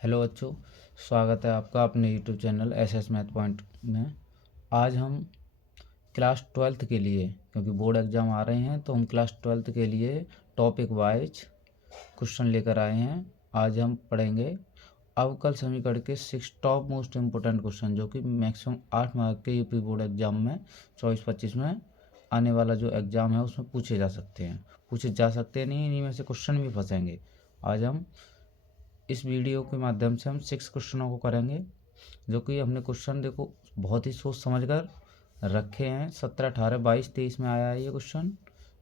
Hello बच्चों, स्वागत है आपका अपने YouTube channel S math point में। आज हम क्लास 12th के लिए, क्योंकि बोर्ड एग्ज़ाम आ रहे हैं, तो हम क्लास 12th के लिए टॉपिक वाइज क्वेश्चन लेकर आए हैं। आज हम पढ़ेंगे अवकल समीकरण के 6 टॉप मोस्ट इम्पोर्टेंट क्वेश्चन, जो कि मैक्सिमम 8 मार्क के यूपी बोर्ड एग्ज़ाम में 24-25 में आने वाला जो एग्ज़ाम है उसमें पूछे जा सकते हैं नहीं, इन्हीं में से क्वेश्चन भी फंसेंगे। आज हम इस वीडियो के माध्यम से हम 6 क्वेश्चनों को करेंगे, जो कि हमने क्वेश्चन देखो बहुत ही सोच समझ कर रखे हैं। 17, 18, 22, 23 में आया है ये क्वेश्चन,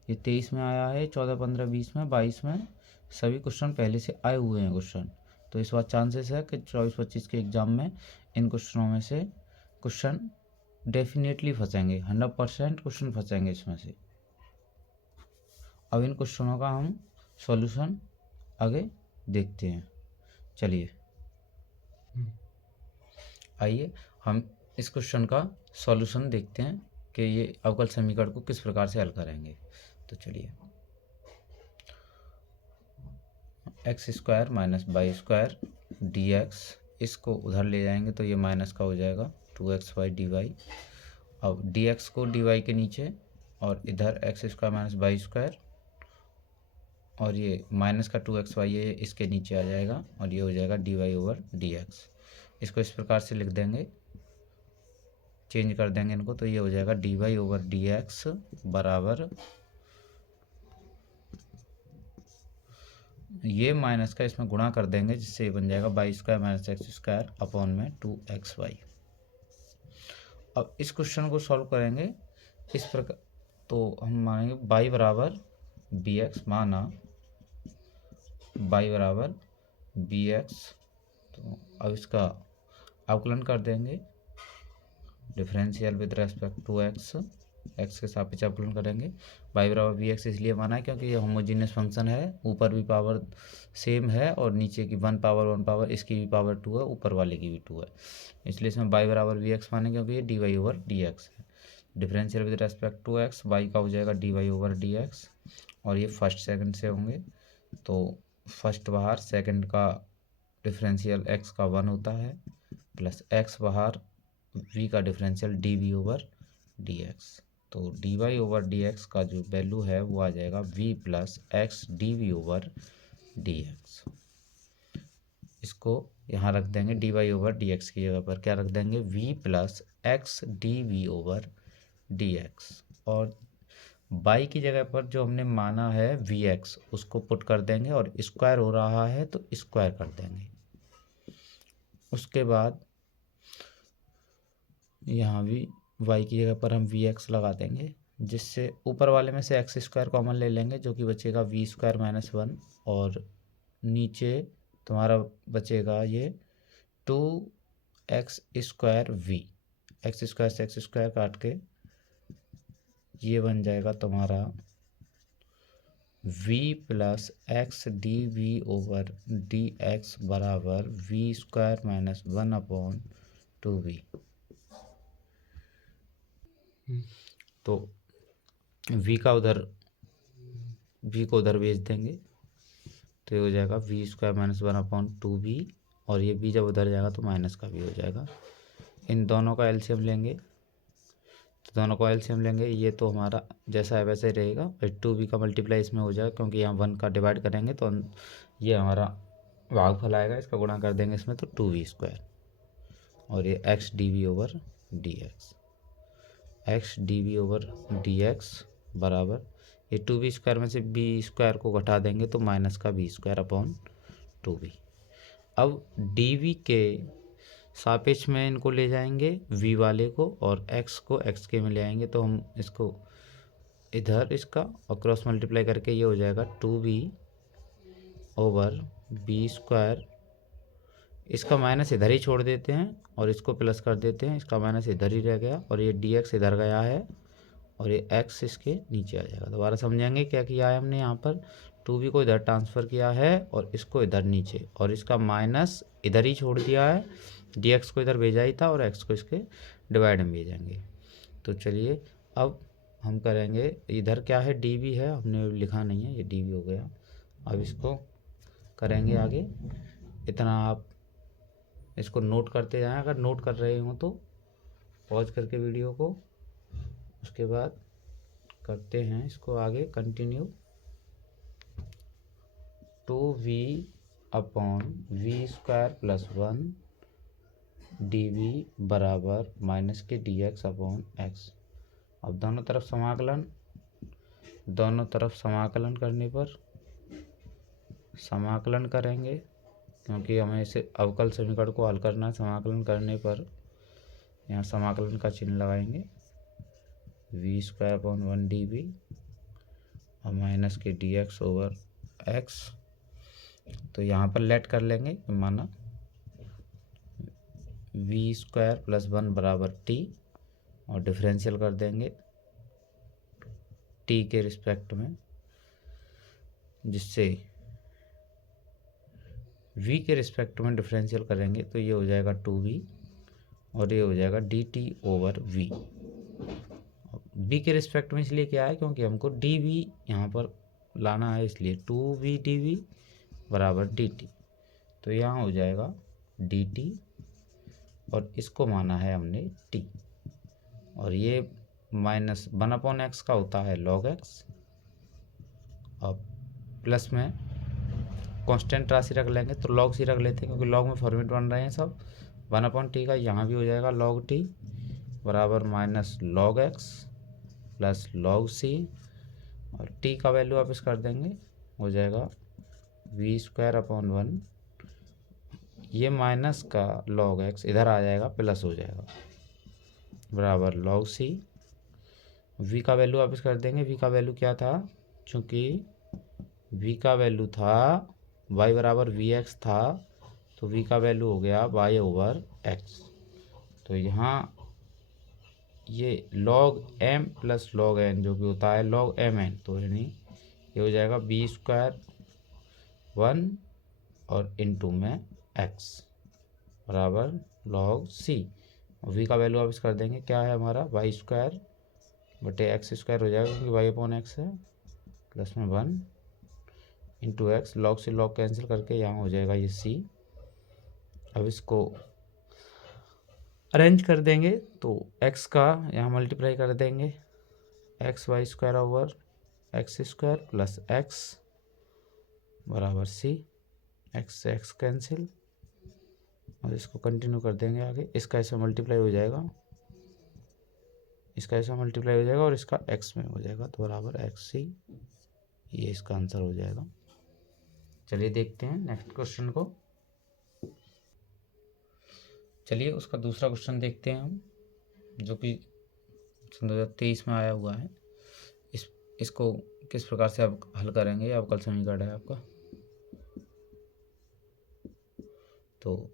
ये 23 में आया है, 14, 15, 20 में, 22 में, सभी क्वेश्चन पहले से आए हुए हैं क्वेश्चन। तो इस बार चांसेस है कि 24-25 के एग्ज़ाम में इन क्वेश्चनों में से क्वेश्चन डेफिनेटली फंसेंगे, 100% क्वेश्चन फंसेंगे इसमें से। अब इन क्वेश्चनों का हम सॉल्यूशन आगे देखते हैं। चलिए आइए हम इस क्वेश्चन का सॉल्यूशन देखते हैं कि ये अवकल समीकरण को किस प्रकार से हल करेंगे। तो चलिए, x square minus y square d x, इसको उधर ले जाएंगे तो ये माइनस का हो जाएगा 2xy dy। अब डी एक्स को डी वाई के नीचे, और इधर x square minus y square, और ये माइनस का 2xy ये इसके नीचे आ जाएगा, और ये हो जाएगा dy ओवर dx। इसको इस प्रकार से लिख देंगे, चेंज कर देंगे इनको, तो ये हो जाएगा dy ओवर dx बराबर, ये माइनस का इसमें गुणा कर देंगे, जिससे ये बन जाएगा y square minus x square upon में 2xy। अब इस क्वेश्चन को सॉल्व करेंगे इस प्रकार, तो हम मानेंगे y बराबर bx, माना y बराबर bx। तो अब इसका अवकलन कर देंगे, differential with respect to x, x के सापेक्ष अवकलन करेंगे। y बराबर बी एक्स इसलिए माना है क्योंकि ये होमोजीनियस फंक्शन है, ऊपर भी पावर सेम है और नीचे की 1 पावर इसकी भी पावर 2 है, ऊपर वाले की भी 2 है, इसलिए इसमें y बराबर बी एक्स माने, क्योंकि ये d y over d x है। Differential with respect to x, y का हो जाएगा d y over d x, और ये फर्स्ट सेकंड से होंगे, तो फर्स्ट बाहर, सेकंड का डिफरेंशियल x का 1 होता है, प्लस x बाहर, v का differential d v over d x. तो d y over d x का जो वैल्यू है वो आ जाएगा v plus x d v over d x. इसको यहाँ रख देंगे, d y over d x की जगह पर क्या रख देंगे, v plus x d v over d x, और y की जगह पर जो हमने माना है वी एक्स, उसको पुट कर देंगे, और स्क्वायर हो रहा है तो स्क्वायर कर देंगे। उसके बाद यहाँ भी y की जगह पर हम वी एक्स लगा देंगे, जिससे ऊपर वाले में से एक्स स्क्वायर कॉमन ले लेंगे, जो कि बचेगा वी स्क्वायर माइनस 1, और नीचे तुम्हारा बचेगा ये 2x स्क्वायर वी, एक्स स्क्वायर से एक्स स्क्वायर काट के ये बन जाएगा तुम्हारा v plus x d v over d x बराबर v square minus 1 upon 2v। तो v को उधर भेज देंगे, तो ये हो जाएगा we square minus 1 upon 2v, और ये v जब उधर जाएगा तो माइनस का भी हो जाएगा। इन दोनों का एलसीएम लेंगे, तो दोनों को एलसीएम लेंगे, ये तो हमारा जैसा है वैसे ही रहेगा, भाई 2v का मल्टीप्लाई इसमें हो जाएगा, क्योंकि यहाँ 1 का डिवाइड करेंगे तो ये हमारा भागफल आएगा, इसका गुणा कर देंगे इसमें, तो 2v स्क्वायर, और ये x d v over d x, x d v over d x बराबर, ये 2v स्क्वायर में से b स्क्वायर को घटा देंगे तो माइनस का b स्क्वायर अपॉन 2v। अब dv के सापेक्ष में इनको ले जाएंगे v वाले को, और x को x के में ले आएंगे, तो हम इसको इधर इसका और क्रॉस मल्टीप्लाई करके ये हो जाएगा 2v ओवर b स्क्वायर, इसका माइनस इधर ही छोड़ देते हैं और इसको प्लस कर देते हैं, इसका माइनस इधर ही रह गया, और ये dx इधर गया है, और ये x इसके नीचे आ जाएगा। दोबारा समझेंगे क्या किया है हमने, यहाँ पर 2v को इधर ट्रांसफ़र किया है और इसको इधर नीचे, और इसका माइनस इधर ही छोड़ दिया है, dx को इधर भेजा ही था और x को इसके डिवाइड में भेजेंगे। तो चलिए अब हम करेंगे, इधर क्या है dv है, हमने लिखा नहीं है, ये dv हो गया। अब इसको करेंगे आगे, इतना आप इसको नोट करते जाएं। अगर नोट कर रहे हो तो पॉज करके वीडियो को, उसके बाद करते हैं इसको आगे कंटिन्यू। 2v/v² + 1 dv बराबर माइनस के dx/x। अब दोनों तरफ समाकलन करने पर समाकलन करेंगे, क्योंकि हमें इसे अवकल समीकरण को हल करना है। समाकलन करने पर यहाँ समाकलन का चिन्ह लगाएंगे, v²/1 dv और माइनस के dx/x। तो यहाँ पर लेट कर लेंगे, माना v² + 1 बराबर t और डिफरेंशियल कर देंगे t के रिस्पेक्ट में, जिससे v के रिस्पेक्ट में डिफरेंशियल करेंगे तो ये हो जाएगा 2v और ये हो जाएगा dt/v। v के रिस्पेक्ट में इसलिए क्या है, क्योंकि हमको dv यहाँ पर लाना है, इसलिए 2v dv बराबर dt। तो यहाँ हो जाएगा dt और इसको माना है हमने t, और ये -1/x का होता है log x, और प्लस में कांस्टेंट राशि रख लेंगे तो log c रख लेते हैं, क्योंकि log में फॉर्मेट बन रहे हैं सब। 1/t का यहाँ भी हो जाएगा log t बराबर -log x + log c, और t का वैल्यू आप इस कर देंगे, हो जाएगा v²/1। ये माइनस का log x इधर आ जाएगा, प्लस हो जाएगा, बराबर log c। v का वैल्यू आप इस कर देंगे। v का वैल्यू क्या था, चूँकि v का वैल्यू था y बराबर vx था, तो v का वैल्यू हो गया y/x। तो यहाँ ये log m + log n जो कि होता है log mn, तो यानी ये हो जाएगा v²/1 और इंटू में x बराबर log c। v का वैल्यू आप इस कर देंगे, क्या है हमारा y²/x² हो जाएगा, क्योंकि y/x है, प्लस में 1 इंटू एक्स, log से log कैंसिल करके यहाँ हो जाएगा ये c। अब इसको अरेंज कर देंगे तो x का यहाँ मल्टीप्लाई कर देंगे, xy² + x बराबर c, x से x कैंसिल, और इसको कंटिन्यू कर देंगे आगे। इसका ऐसा मल्टीप्लाई हो जाएगा, इसका ऐसा मल्टीप्लाई हो जाएगा और इसका x में हो जाएगा, तो बराबर xc। ये इसका आंसर हो जाएगा। चलिए देखते हैं नेक्स्ट क्वेश्चन को। चलिए उसका दूसरा क्वेश्चन देखते हैं हम, जो कि 2023 में आया हुआ है। इसको किस प्रकार से आप हल करेंगे, अवकल समीकरण है आपका। तो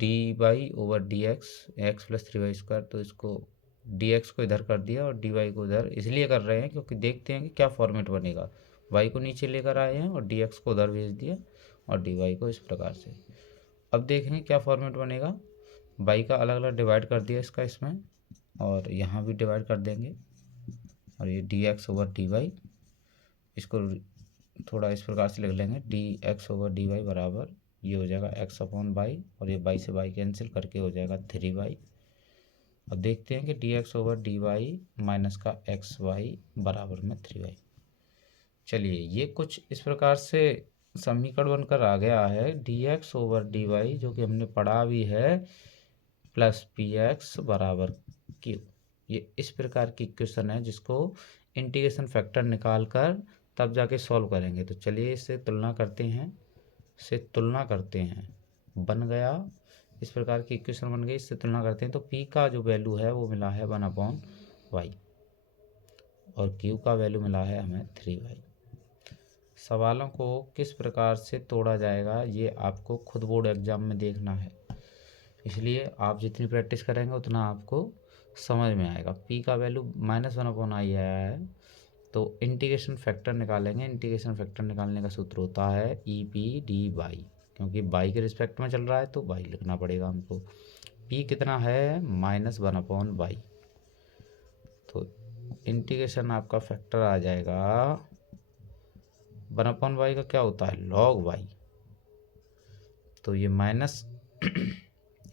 dy/dx x + 3y², तो इसको dx को इधर कर दिया और dy को इधर इसलिए कर रहे हैं क्योंकि देखते हैं कि क्या फॉर्मेट बनेगा। y को नीचे लेकर आए हैं और dx को उधर भेज दिया और dy को इस प्रकार से। अब देखेंगे क्या फॉर्मेट बनेगा। y का अलग अलग डिवाइड कर दिया इसका इसमें, और यहाँ भी डिवाइड कर देंगे, और ये dx/dy, इसको थोड़ा इस प्रकार से लिख लेंगे, dx/dy बराबर ये हो जाएगा x/y, और ये y से y कैंसिल करके हो जाएगा 3y। और देखते हैं कि dx/dy माइनस का xy बराबर में 3y। चलिए ये कुछ इस प्रकार से समीकरण बनकर आ गया है, dx/dy जो कि हमने पढ़ा भी है, प्लस px बराबर q। ये इस प्रकार की इक्वेशन है जिसको इंटीग्रेशन फैक्टर निकाल कर तब जाके सॉल्व करेंगे। तो चलिए इससे तुलना करते हैं, बन गया, इस प्रकार की इक्वेशन बन गई, इससे तुलना करते हैं। तो p का जो वैल्यू है वो मिला है 1/y और q का वैल्यू मिला है हमें 3y। सवालों को किस प्रकार से तोड़ा जाएगा ये आपको खुद बोर्ड एग्जाम में देखना है, इसलिए आप जितनी प्रैक्टिस करेंगे उतना आपको समझ में आएगा। p का वैल्यू -1/i आया है, तो इंटीग्रेशन फैक्टर निकालेंगे। इंटीग्रेशन फैक्टर निकालने का सूत्र होता है e/p/dy, क्योंकि y के रिस्पेक्ट में चल रहा है तो y लिखना पड़ेगा हमको। p कितना है -1/y, तो इंटीग्रेशन आपका फैक्टर आ जाएगा 1/y का क्या होता है log y, तो ये माइनस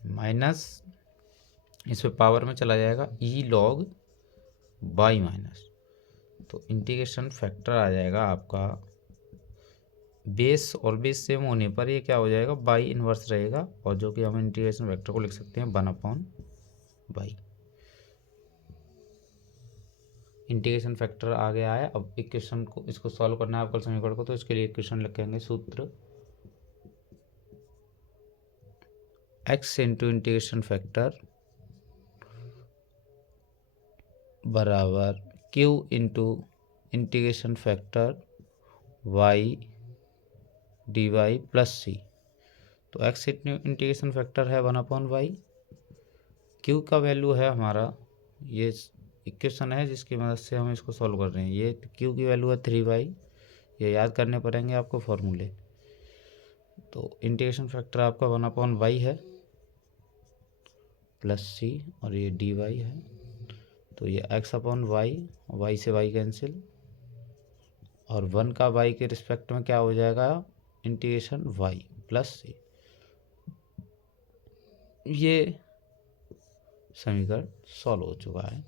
माइनस इस पे पावर में चला जाएगा ई लॉग बाई माइनस, तो इंटीग्रेशन फैक्टर आ जाएगा आपका बेस और बेस सेम होने पर ये क्या हो जाएगा, बाई इनवर्स रहेगा, और जो कि हम इंटीग्रेशन फैक्टर को लिख सकते हैं 1/बाई। इंटीग्रेशन फैक्टर आ गया है। अब इक्वेशन को इसको सॉल्व करना है अवकल समीकरण को, तो इसके लिए इक्वेशन लिखेंगे, सूत्र x इंटू इंटीग्रेशन फैक्टर बराबर q into integration factor y dy plus c. तो x इंटीग्रेशन फैक्टर है 1/y, q का वैल्यू है हमारा, ये इक्वेशन है जिसकी मदद से हम इसको सॉल्व कर रहे हैं, ये q की वैल्यू है 3y, ये याद करने पड़ेंगे आपको फॉर्मूले। तो इंटीग्रेशन फैक्टर आपका 1/y है प्लस सी, और ये dy है, तो ये x/y, y से y कैंसिल, और 1 का y के रिस्पेक्ट में क्या हो जाएगा, इंटीग्रेशन y प्लस सी। ये समीकरण सॉल्व हो चुका है।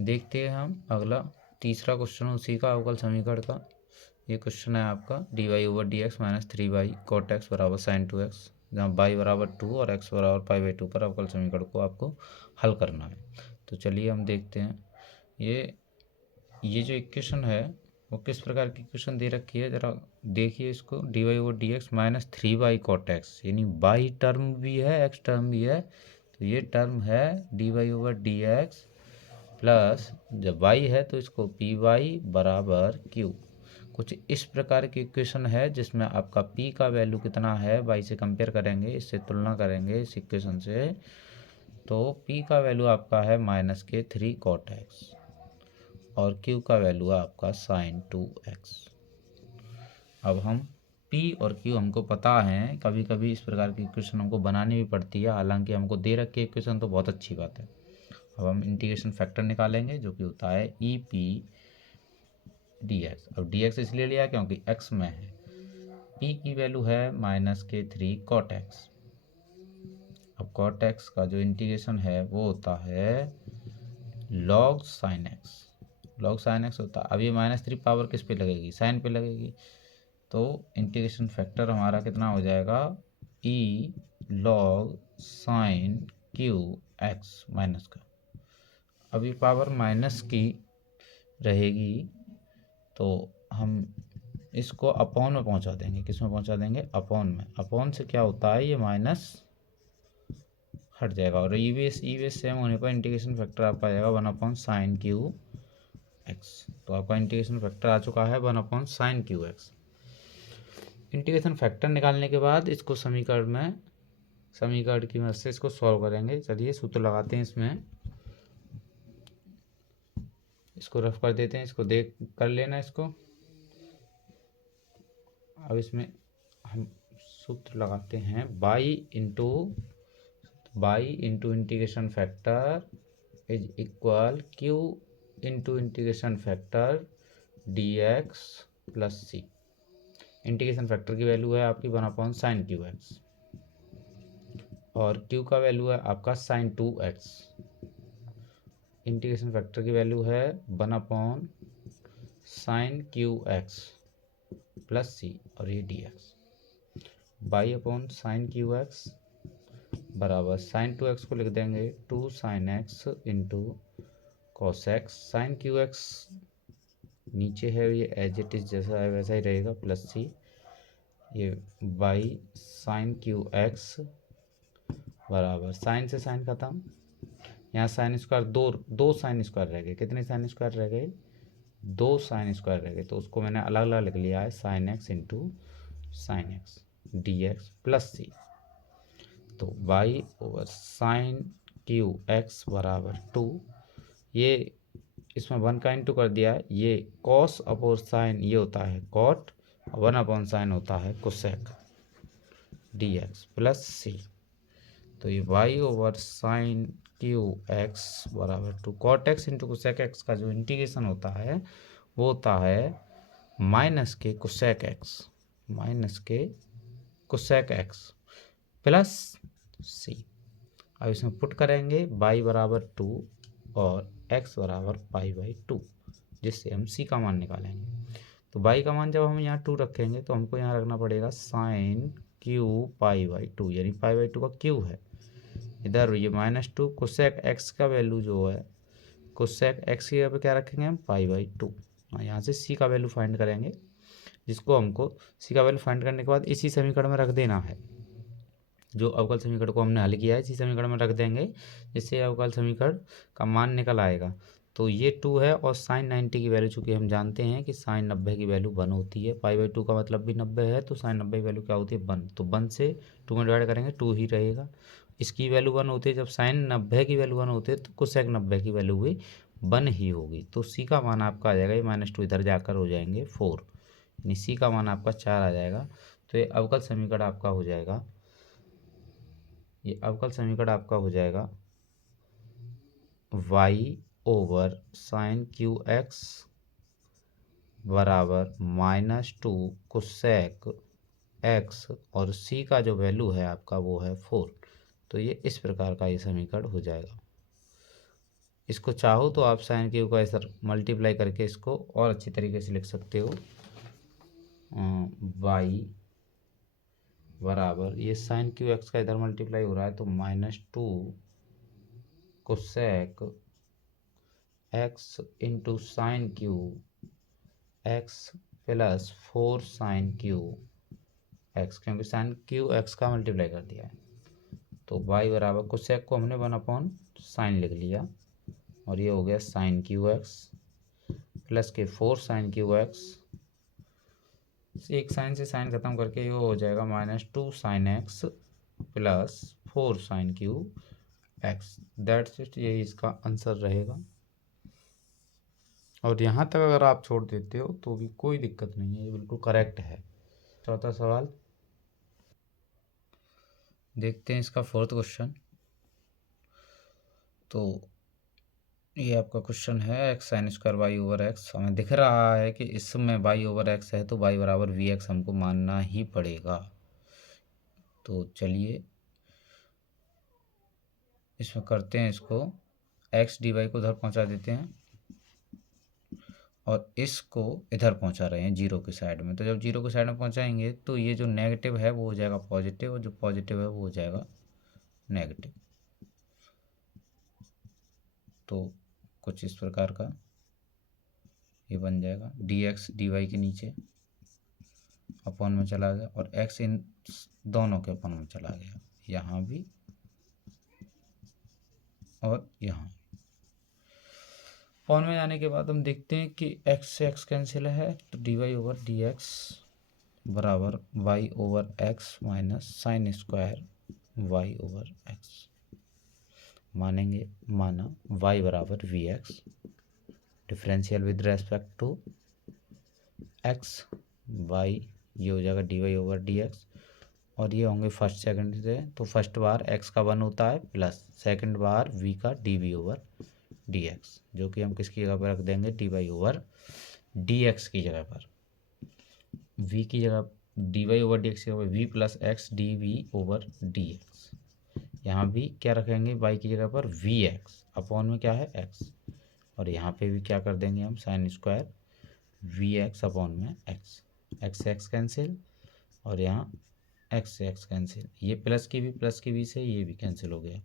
देखते हैं हम अगला तीसरा क्वेश्चन उसी का अवकल समीकरण का। ये क्वेश्चन है आपका dy/dx minus 3y cot x बराबर sin 2x, जहाँ y बराबर 2 और x बराबर π/2 पर अवकल समीकरण को आपको हल करना है। तो चलिए हम देखते हैं ये जो इक्वेशन है वो किस प्रकार की इक्वेशन दे रखी है, ज़रा देखिए इसको। dy/dx minus 3y cot x, यानी y टर्म भी है x टर्म भी है, तो ये टर्म है dy/dx प्लस जब y है तो इसको py बराबर q। कुछ इस प्रकार की इक्वेशन है जिसमें आपका p का वैल्यू कितना है y से कंपेयर करेंगे, इससे तुलना करेंगे इस इक्वेशन से, तो p का वैल्यू आपका है -3 cot x और q का वैल्यू है आपका sin 2x। अब हम p और q हमको पता है, कभी कभी इस प्रकार की इक्वेशन हमको बनानी भी पड़ती है, हालांकि हमको दे रखी इक्वेशन तो बहुत अच्छी बात है। अब हम इंटीग्रेशन फैक्टर निकालेंगे जो कि होता है ई पी डी एक्स। अब डी एक्स इसलिए लिया क्योंकि x में है, p की वैल्यू है -3 cot x। अब cot x का जो इंटीग्रेशन है वो होता है log sin x, log sin x होता है। अब ये -3 पावर किस पे लगेगी, साइन पे लगेगी, तो इंटीग्रेशन फैक्टर हमारा कितना हो जाएगा, e log sin qx minus का। अब ये पावर माइनस की रहेगी तो हम इसको अपॉन में पहुंचा देंगे, किस में पहुंचा देंगे, अपॉन में। अपॉन से क्या होता है, ये माइनस हट जाएगा, और ई बेस सेम होने पर इंटीग्रेशन फैक्टर आपका आ जाएगा 1/sin qx। तो आपका इंटीग्रेशन फैक्टर आ चुका है 1/sin qx। इंटीग्रेशन फैक्टर निकालने के बाद इसको समीकरण की मदद से इसको सॉल्व करेंगे। चलिए सूत्र लगाते हैं, इसको रफ कर देते हैं, इसको देख कर लेना इसको। अब इसमें हम सूत्र लगाते हैं, y into integration factor is equal q into integration factor dx plus c. Integration factor की वैल्यू है आपकी 1/sin qx और q का वैल्यू है आपका sin 2x। इंटीग्रेशन फैक्टर की वैल्यू है 1/sin qx प्लस सी, और ये dx by/sin qx बराबर sin 2x को लिख देंगे 2 sin x into cos x। sin qx नीचे है, ये एज इट इज जैसा है वैसा ही रहेगा, प्लस सी, ये बाई sin qx बराबर, साइन से साइन खत्म, यहाँ साइन स्क्वायर दो साइन स्क्वायर रह गए, कितने साइन स्क्वायर रह गए, 2 साइन स्क्वायर रह गए, तो उसको मैंने अलग अलग लिख लिया है, sin x into sine x dx plus c. तो y/sin qx बराबर 2, ये इसमें 1 का इंटू कर दिया है, ये cos अपॉन साइन ये होता है cot, 1/sin होता है कोसेक dx प्लस सी। तो ये y/sin qx बराबर 2 cot x into cosec x का जो इंटीग्रेशन होता है वो होता है -k कोसेक x माइनस के कोसेक एक्स प्लस सी। अब इसमें पुट करेंगे y बराबर 2 और x बराबर π/2, जिससे हम c का मान निकालेंगे। तो y का मान जब हम यहाँ 2 रखेंगे तो हमको यहाँ रखना पड़ेगा साइन क्यू π/2, यानी π/2 का क्यू है इधर ये -2 कोसेक x का वैल्यू जो है कोसेक x की जगह पे क्या रखेंगे हम π/2। यहाँ से c का वैल्यू फाइंड करेंगे, जिसको हमको c का वैल्यू फाइंड करने के बाद इसी समीकरण में रख देना है। जो अवकल समीकरण को हमने हल किया है इसी समीकरण में रख देंगे, जिससे अवकल समीकरण का मान निकल आएगा। तो ये 2 है और साइन 90 की वैल्यू, चूँकि हम जानते हैं कि साइन 90 की वैल्यू 1 होती है, π/2 का मतलब भी 90 है, तो साइन 90 की वैल्यू क्या होती है 1। तो 1 से 2 में डिवाइड करेंगे 2 ही रहेगा। इसकी वैल्यू 1 होती है, जब साइन 90 की वैल्यू 1 होती है तो कोसेक 90 की वैल्यू भी 1 ही होगी। तो सी का मान आपका आ जाएगा, ये -2 इधर जाकर हो जाएंगे 4, यानी सी का मान आपका 4 आ जाएगा। तो ये अवकल समीकरण आपका हो जाएगा, ये अवकल समीकरण आपका हो जाएगा y साइन क्यू एक्स बराबर -2 कोसेक एक्स और c का जो वैल्यू है आपका वो है 4। तो ये इस प्रकार का ये समीकरण हो जाएगा। इसको चाहो तो आप साइन क्यू का इधर मल्टीप्लाई करके इसको और अच्छी तरीके से लिख सकते हो। y बराबर ये साइन क्यू एक्स का इधर मल्टीप्लाई हो रहा है तो -2 cosec x into sine q x plus 4 sine q x, क्योंकि साइन क्यू एक्स का मल्टीप्लाई कर दिया है। तो y बराबर कोसेक को हमने 1/sin लिख लिया और ये हो गया साइन क्यू एक्स प्लस के 4 साइन क्यू एक्स, एक साइन से साइन खत्म करके ये हो जाएगा -2 sine x plus 4 sine q x. That's it, यही इसका आंसर रहेगा। और यहाँ तक अगर आप छोड़ देते हो तो भी कोई दिक्कत नहीं है, ये बिल्कुल करेक्ट है। चौथा सवाल देखते हैं, इसका 4th क्वेश्चन। तो ये आपका क्वेश्चन है x sin² y/x। हमें दिख रहा है कि इसमें y/x है तो y बराबर vx हमको मानना ही पड़ेगा। तो चलिए इसमें करते हैं, इसको x dy को उधर पहुंचा देते हैं और इसको इधर पहुंचा रहे हैं 0 की साइड में। तो जब 0 की साइड में पहुंचाएंगे तो ये जो नेगेटिव है वो हो जाएगा पॉजिटिव और जो पॉजिटिव है वो हो जाएगा नेगेटिव। तो कुछ इस प्रकार का ये बन जाएगा, dx dy के नीचे अपॉन में चला गया और x इन दोनों के अपॉन में चला गया, यहाँ भी और यहाँ। अपॉन में जाने के बाद हम देखते हैं कि x से x कैंसिल है तो dy/dx बराबर y/x माइनस sin² y/x। मानेंगे, माना y बराबर vx, differential with respect to x, y ये हो जाएगा dy/dx और ये होंगे फर्स्ट सेकंड से। तो फर्स्ट बार x का 1 होता है प्लस सेकंड बार v का dv/dx, जो कि हम किसकी जगह पर रख देंगे dy/dx की जगह पर, v की जगह dy/dx की जगह v प्लस x dv/dx। यहाँ भी क्या रखेंगे y की जगह पर vx अपॉन में क्या है x, और यहाँ पे भी क्या कर देंगे हम sin² vx अपॉन में x से x कैंसिल और यहाँ x से x कैंसिल, ये प्लस की भी से ये भी कैंसिल हो गया।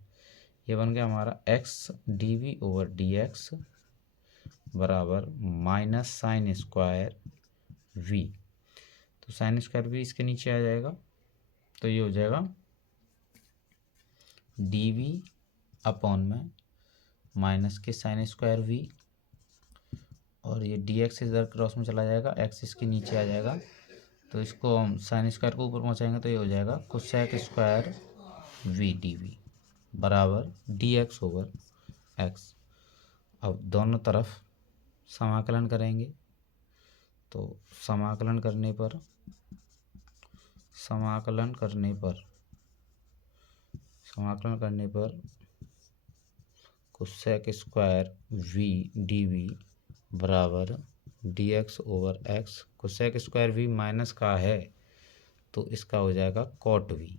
ये बन गया हमारा x dv/dx बराबर -sin² v। तो sin² v इसके नीचे आ जाएगा तो ये हो जाएगा dv अपॉन में माइनस के sin² v और ये dx इधर क्रॉस में चला जाएगा, x इसके नीचे आ जाएगा। तो इसको हम sin² को ऊपर पहुँचाएंगे तो ये हो जाएगा cosec² v dv बराबर dx/x। अब दोनों तरफ समाकलन करेंगे तो समाकलन करने पर cosec² v dv बराबर dx/x। cosec² v माइनस का है तो इसका हो जाएगा कॉट वी,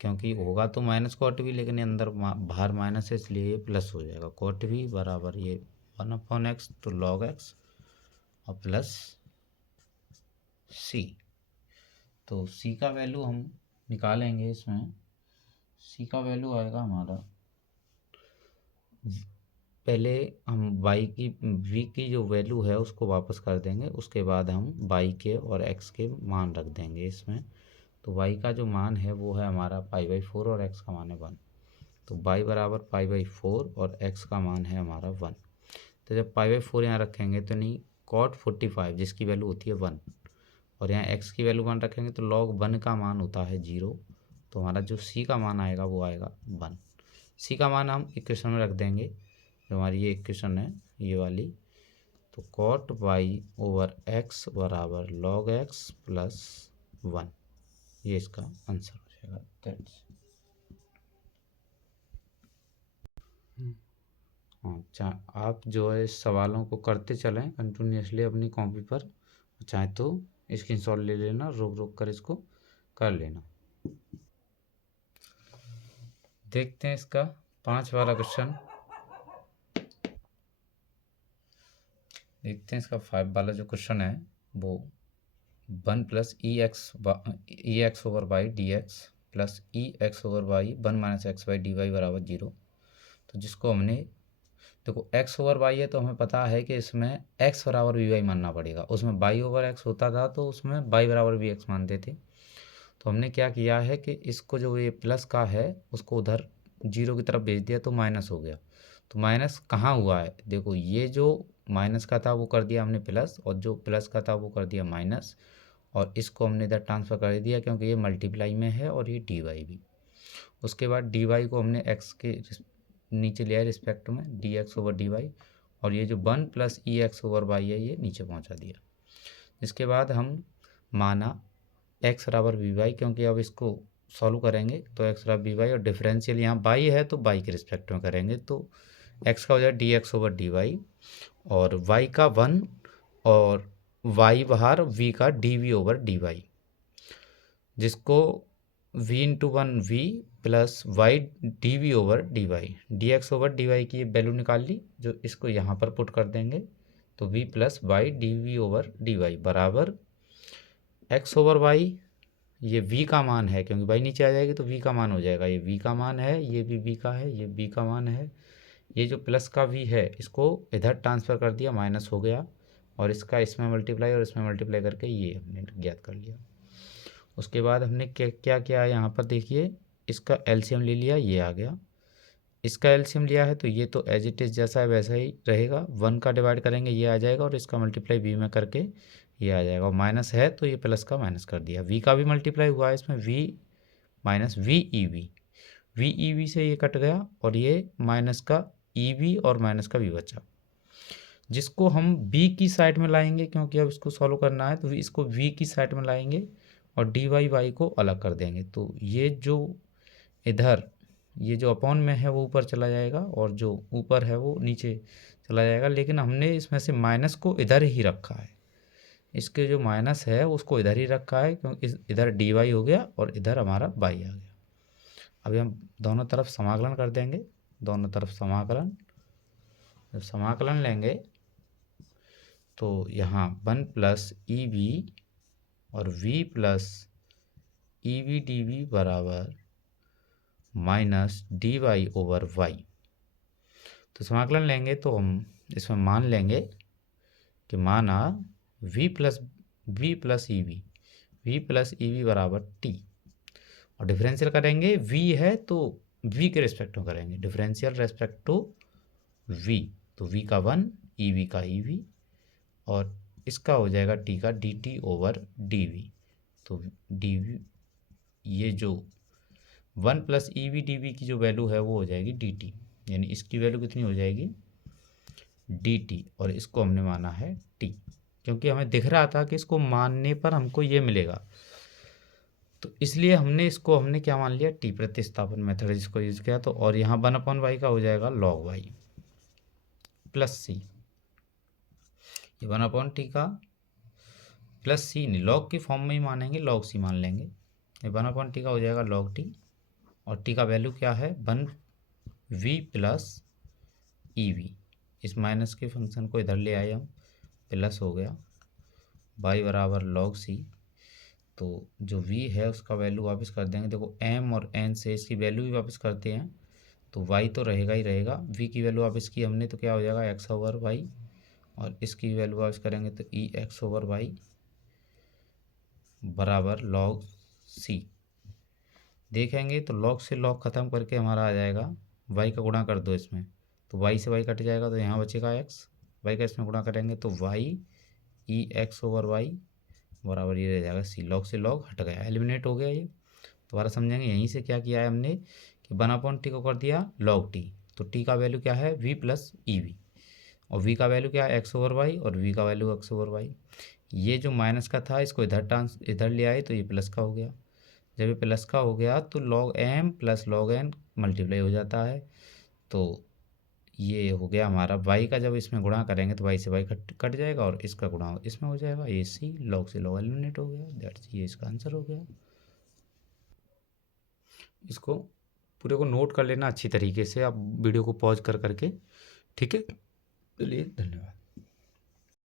क्योंकि होगा तो माइनस कॉट वी, लेकिन ये अंदर बाहर माइनस है इसलिए ये प्लस हो जाएगा। कॉट वी बराबर ये 1/x तो log x और प्लस सी। तो सी का वैल्यू हम निकालेंगे, इसमें सी का वैल्यू आएगा हमारा, पहले हम y की v की जो वैल्यू है उसको वापस कर देंगे, उसके बाद हम y के और x के मान रख देंगे इसमें। तो y का जो मान है वो है हमारा π/4 और x का मान है 1। तो y बराबर π/4 और x का मान है हमारा 1। तो जब π/4 यहाँ रखेंगे तो नहीं cot 45 जिसकी वैल्यू होती है 1, और यहाँ x की वैल्यू 1 रखेंगे तो log 1 का मान होता है 0। तो हमारा जो c का मान आएगा वो आएगा 1। c का मान हम इक्वेशन में रख देंगे, जो हमारी ये इक्वेशन है ये वाली। तो cot y/x बराबर log x प्लस 1, ये इसका आंसर हो जाएगा। दैट्स हाँ, आप जो है सवालों को करते चलें कंटिन्यूसली अपनी कॉपी पर, चाहे तो स्क्रीनशॉट ले लेना, रोक रोक कर इसको कर लेना। देखते हैं इसका 5 वाला क्वेश्चन। देखते हैं इसका 5 वाला जो क्वेश्चन है वो 1 plus EX over y d x plus EX over y 1 minus x y d y बराबर 0। तो जिसको हमने देखो x ओवर वाई है तो हमें पता है कि इसमें x बराबर वी वाई मानना पड़ेगा, उसमें y ओवर x होता था तो उसमें y बराबर वी एक्स मानते थे। तो हमने क्या किया है कि इसको जो ये प्लस का है उसको उधर 0 की तरफ भेज दिया तो माइनस हो गया। तो माइनस कहाँ हुआ है, देखो ये जो माइनस का था वो कर दिया हमने प्लस, और जो प्लस का था वो कर दिया माइनस, और इसको हमने इधर ट्रांसफ़र कर दिया क्योंकि ये मल्टीप्लाई में है और ये डी वाई भी। उसके बाद डी वाई को हमने एक्स के नीचे लिया है रिस्पेक्ट में d x over d y, और ये जो 1 plus e x over y है ये नीचे पहुंचा दिया। इसके बाद हम माना एक्स बराबर वी वाई, क्योंकि अब इसको सॉल्व करेंगे तो एक्स बराबर वी वाई, और डिफरेंशियल यहाँ बाई है तो बाई के रिस्पेक्ट में करेंगे तो एक्स का हो जाएगा d x over d y, और वाई का 1 और वाई बाहर वी का d v over d y, जिसको v into 1 v plus y d v over d y, d x over d y की वैल्यू निकाल ली, जो इसको यहाँ पर पुट कर देंगे तो v plus y d v over d y बराबर x ओवर y, ये v का मान है क्योंकि y नीचे आ जाएगी तो v का मान हो जाएगा, ये v का मान है, ये भी v का है, ये b का मान है। ये जो प्लस का v है इसको इधर ट्रांसफ़र कर दिया, माइनस हो गया, और इसका इसमें मल्टीप्लाई और इसमें मल्टीप्लाई करके ये हमने ज्ञात कर लिया। उसके बाद हमने क्या किया यहाँ पर देखिए, इसका एलसीएम ले लिया, ये आ गया। इसका एलसीएम लिया है तो ये तो एज इट इज़ जैसा है वैसा ही रहेगा, 1 का डिवाइड करेंगे ये आ जाएगा, और इसका मल्टीप्लाई v में करके ये आ जाएगा, और माइनस है तो ये प्लस का माइनस कर दिया। v का भी मल्टीप्लाई हुआ है इसमें, v minus V E V से ये कट गया, और ये माइनस का ई वी और माइनस का v बचा, जिसको हम b की साइड में लाएंगे क्योंकि अब इसको सॉल्व करना है, तो इसको v की साइड में लाएंगे और डी वाई वाई को अलग कर देंगे। तो ये जो इधर ये जो अपॉन में है वो ऊपर चला जाएगा, और जो ऊपर है वो नीचे चला जाएगा, लेकिन हमने इसमें से माइनस को इधर ही रखा है, इसके जो माइनस है उसको इधर ही रखा है क्योंकि इधर डी वाई हो गया और इधर हमारा वाई आ गया। अभी हम दोनों तरफ समाकलन कर देंगे, दोनों तरफ समाकलन, जब समाकलन लेंगे तो यहाँ 1 प्लस ई वी और v plus e v d v बराबर minus d y over y. तो समाकलन लेंगे तो हम इसमें मान लेंगे कि माना v प्लस ई वी बराबर t, और डिफरेंशियल करेंगे v है तो v के रिस्पेक्ट में करेंगे, डिफरेंशियल रेस्पेक्ट टू v, तो v का 1 ई का ई और इसका हो जाएगा t का d t over d v. तो डी वी ये जो 1 plus e v d v की जो वैल्यू है वो हो जाएगी डी टी, यानी इसकी वैल्यू कितनी हो जाएगी डी टी, और इसको हमने माना है टी क्योंकि हमें दिख रहा था कि इसको मानने पर हमको ये मिलेगा, तो इसलिए हमने क्या मान लिया टी, प्रतिस्थापन मेथड जिसको यूज किया। तो और यहाँ 1/y का हो जाएगा log y प्लस सी, ये 1/t का प्लस सी नहीं, लॉग की फॉर्म में ही मानेंगे, लॉग सी मान लेंगे। ये 1/t का हो जाएगा log t, और t का वैल्यू क्या है 1v प्लस EV। इस माइनस के फंक्शन को इधर ले आए हम, प्लस हो गया y बराबर log c। तो जो v है उसका वैल्यू वापस कर देंगे। देखो m और n से इसकी वैल्यू भी वापस करते हैं तो y तो रहेगा ही रहेगा। v की वैल्यू वापस की हमने तो क्या हो जाएगा x/y, और इसकी वैल्यू वापस करेंगे तो ex/y बराबर log c। देखेंगे तो log से log ख़त्म करके हमारा आ जाएगा y का गुणा कर दो इसमें, तो y से y कट जाएगा तो यहाँ बचेगा x, y का इसमें गुणा करेंगे तो y ex/y बराबर ये रह जाएगा c। log से log हट गया, एलिमिनेट हो गया। ये दोबारा समझेंगे। यहीं से क्या किया है हमने कि 1/t को कर दिया log t, तो t का वैल्यू क्या है v प्लस EV, और v का वैल्यू क्या है x/y, और v का वैल्यू x/y। ये जो माइनस का था इसको इधर ले आए तो ये प्लस का हो गया। जब ये प्लस का हो गया तो log m plus log n multiply हो जाता है। तो ये हो गया हमारा y का, जब इसमें गुणा करेंगे तो y से y कट जाएगा और इसका गुणा इसमें हो जाएगा, ये सी log से log एलिमिनेट हो गया। दैट्स ये इसका आंसर हो गया। इसको पूरे को नोट कर लेना अच्छी तरीके से, आप वीडियो को पॉज कर करके, ठीक है। चलिए धन्यवाद।